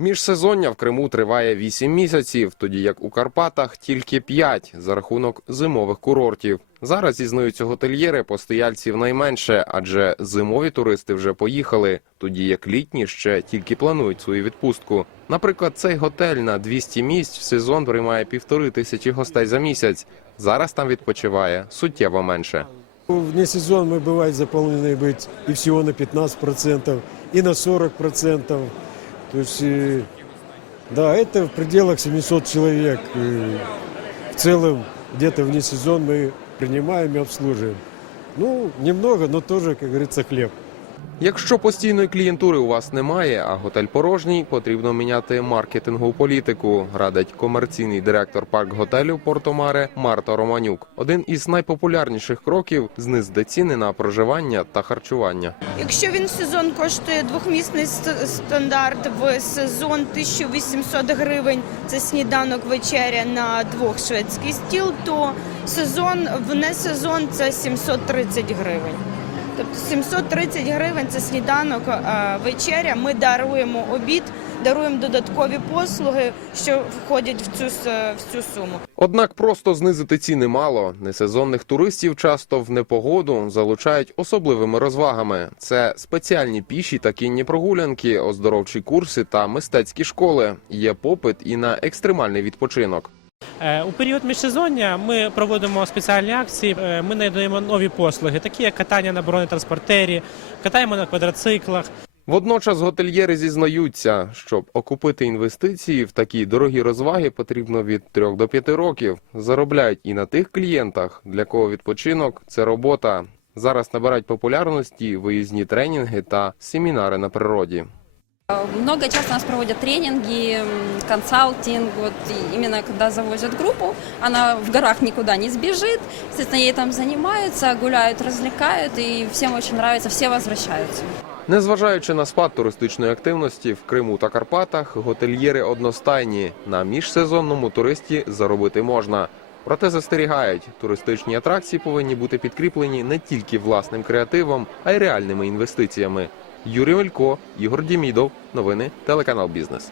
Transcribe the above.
Міжсезоння в Криму триває 8 місяців, тоді як у Карпатах тільки 5 за рахунок зимових курортів. Зараз зізнаються готельєри постояльців найменше, адже зимові туристи вже поїхали, тоді як літні ще тільки планують свою відпустку. Наприклад, цей готель на 200 місць в сезон приймає півтори тисячі гостей за місяць. Зараз там відпочиває суттєво менше. Вне сезон мы бывает заполнены быть и всего на 15%, и на 40%. То есть, э, да, это в пределах 700 человек. И в целом, где-то вне сезон мы принимаем и обслуживаем. Ну, немного, но тоже, как говорится, хлеб. Якщо постійної клієнтури у вас немає, а готель порожній, потрібно міняти маркетингову політику, радить комерційний директор парк готелю Портомаре Марта Романюк. Один із найпопулярніших кроків знизити ціни на проживання та харчування. Якщо він в сезон коштує двохмісний ст- стандарт в сезон 1800 гривень, це сніданок вечеря на двох шведський стіл, то сезон в несезон це 730 гривень. Тобто 730 гривень це сніданок, вечеря. Ми даруємо обід, даруємо додаткові послуги, що входять в цю в цю суму. Однак просто знизити ціни мало. Несезонних туристів часто в непогоду залучають особливими розвагами. Це спеціальні піші та кінні прогулянки, оздоровчі курси та мистецькі школи. Є попит і на екстремальний відпочинок. Е, У період міжсезоння ми проводимо спеціальні акції. Е, Ми надаємо нові послуги, такі як катання на бронетранспортері, катаємо на квадроциклах. Водночас готельєри зізнаються, щоб окупити інвестиції в такі дорогі розваги потрібно від 3 до 5 років. Заробляють і на тих клієнтах, для кого відпочинок це робота. Зараз набирають популярності виїзні тренінги та семінари на природі. Много часто у нас проводят тренинги, консалтинг. Вот именно когда завозят группу, она в горах никуда не сбежит. Естественно, ей там занимаются, гуляют, развлекают, и всем очень нравится, все возвращаются. Незважаючи на спад туристичної активності в Криму та Карпатах, готельєри одностайні на міжсезонному туристі заробити можна. Проте застерігають, туристичні атракції повинні бути підкріплені не тільки власним креативом, а й реальними інвестиціями. Юрій Олько, Ігор Дімідов, новини телеканал Бізнес.